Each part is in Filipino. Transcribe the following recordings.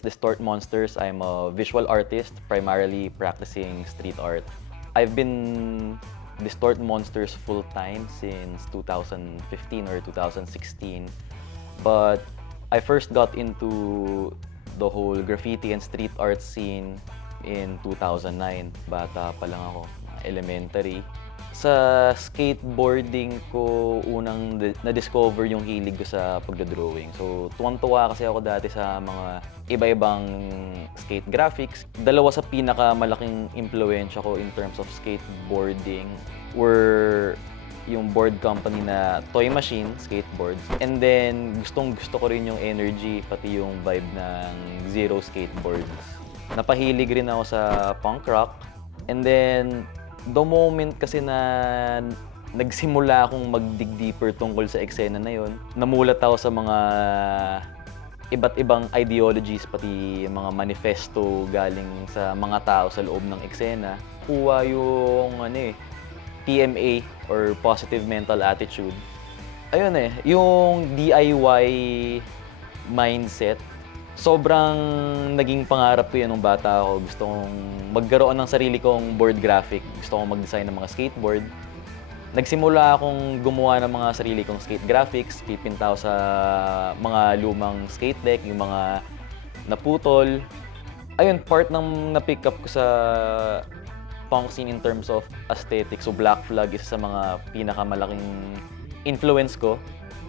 is Distort Monsters. I'm a visual artist, primarily practicing street art. I've been Distort Monsters full-time since 2015 or 2016. But I first got into the whole graffiti and street art scene in 2009. Bata pa lang ako, elementary. Sa skateboarding ko unang na-discover yung hilig ko sa pagdodrawing. So, tuwang-tuwa kasi ako dati sa mga iba-ibang skate graphics. Dalawa sa pinakamalaking impluwensya ko in terms of skateboarding were yung board company na Toy Machine Skateboards. And then, gustong-gusto ko rin yung energy, pati yung vibe ng Zero Skateboards. Napahilig rin ako sa punk rock. And then, the moment kasi na nagsimula akong mag-dig deeper tungkol sa eksena na yon, namulat ako sa mga iba't ibang ideologies, pati mga manifesto galing sa mga tao sa loob ng eksena. Kuha yung PMA or Positive Mental Attitude. Ayun yung DIY mindset. Sobrang naging pangarap ko yan nung bata ako. Gusto kong magkaroon ng sarili kong board graphic. Gusto kong mag-design ng mga skateboard. Nagsimula akong gumawa ng mga sarili kong skate graphics. Pipinta ako sa mga lumang skate deck, yung mga naputol. Ayun, part ng na-pick up ko sa punk scene in terms of aesthetics. So Black Flag isa sa mga pinakamalaking influence ko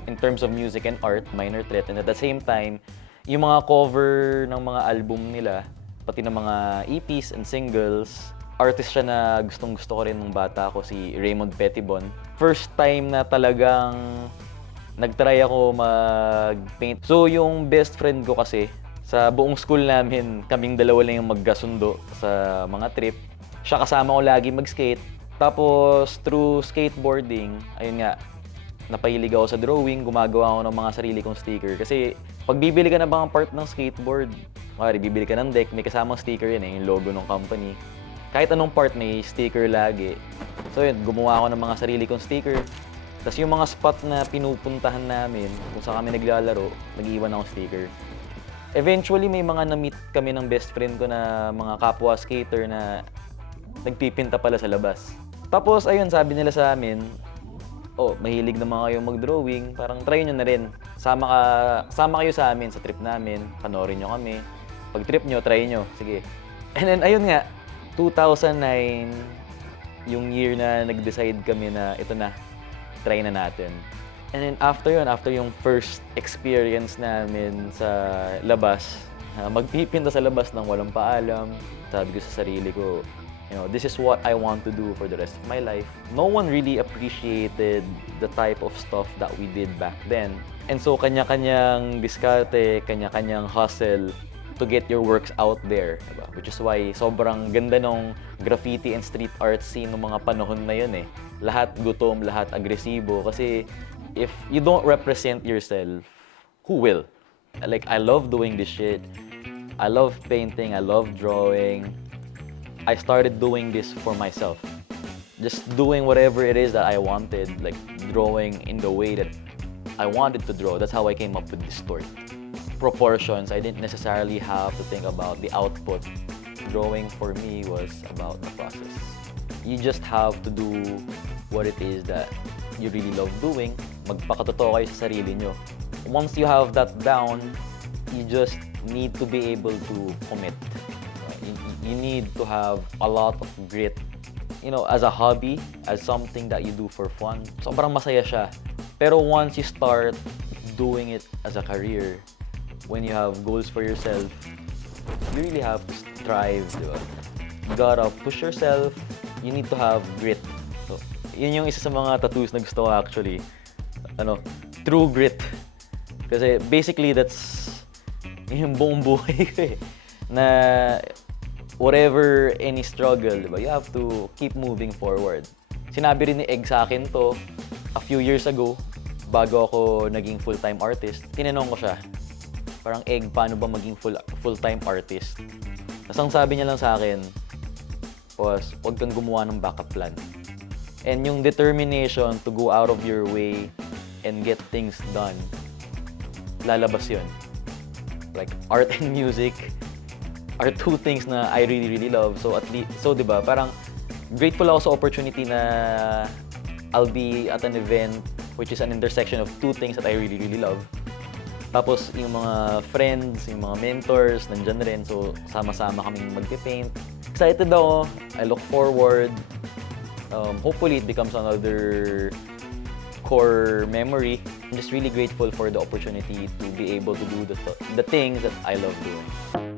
in terms of music and art, Minor Threat. And at the same time, yung mga cover ng mga album nila, pati ng mga EPs and singles, artist siya na gustong-gusto ko rin nung bata ako, si Raymond Pettibon. First time na talagang nagtry ako mag-paint. So yung best friend ko kasi, sa buong school namin, kaming dalawa lang yung magkasundo sa mga trip. Siya kasama ko lagi mag-skate. Tapos through skateboarding, ayun nga, napahilig ako sa drawing, gumagawa ako ng mga sarili kong sticker. Kasi pag bibili ka na bang part ng skateboard, kaya bibili ka ng deck, may kasamang sticker yun yung logo ng company. Kahit anong part may sticker lagi. So yun, gumawa ako ng mga sarili kong sticker. Tapos yung mga spot na pinupuntahan namin, kung saan kami naglalaro, nag-iwan ako sticker. Eventually, may mga na-meet kami ng best friend ko na mga kapwa skater na nagpipinta pala sa labas. Tapos ayun, sabi nila sa amin, mahilig naman kayong mag-drawing, parang try nyo na rin. Sama kayo sa amin sa trip namin, panoorin nyo kami. Pag trip nyo, try nyo. Sige. And then, ayun nga, 2009, yung year na nag-decide kami na ito na, try na natin. And then after yung first experience namin sa labas, magpipinta sa labas ng walang paalam, sabi ko sa sarili ko, this is what I want to do for the rest of my life. No one really appreciated the type of stuff that we did back then. And so, kanya-kanyang diskarte, kanya-kanyang hustle to get your works out there. Diba? Which is why sobrang ganda ng graffiti and street art scene ng mga panahon na yun Lahat gutom, lahat agresibo. Kasi if you don't represent yourself, who will? Like, I love doing this shit. I love painting, I love drawing. I started doing this for myself. Just doing whatever it is that I wanted, like drawing in the way that I wanted to draw. That's how I came up with this story. Proportions, I didn't necessarily have to think about the output. Drawing for me was about the process. You just have to do what it is that you really love doing. Magpakatotoo kayo sa sarili nyo. Once you have that down, you just need to be able to commit. You need to have a lot of grit. As a hobby, as something that you do for fun, sobrang masaya siya. Pero once you start doing it as a career, when you have goals for yourself, you really have to strive, diba? You gotta push yourself, you need to have grit. So, yun yung isa sa mga tattoos na gusto ko actually. True grit. Kasi basically that's yung buong buhay ko na whatever any struggle, diba? You have to keep moving forward. Sinabi rin ni Egg sa akin to a few years ago, bago ako naging full-time artist. Tinanong ko siya, parang Egg, paano ba maging full-time artist? Tapos ang sabi niya lang sa akin was, huwag kang gumawa ng backup plan. And yung determination to go out of your way and get things done, lalabas yun. like art and music are two things na I really, really love. So at least, so 'di ba, parang grateful ako sa opportunity na I'll be at an event which is an intersection of two things that I really, really love. Tapos yung mga friends, yung mga mentors, nandyan rin. So sama-sama kaming magpipaint. Excited ako. I look forward. Hopefully it becomes another core memory. I'm just really grateful for the opportunity to be able to do the things that I love doing.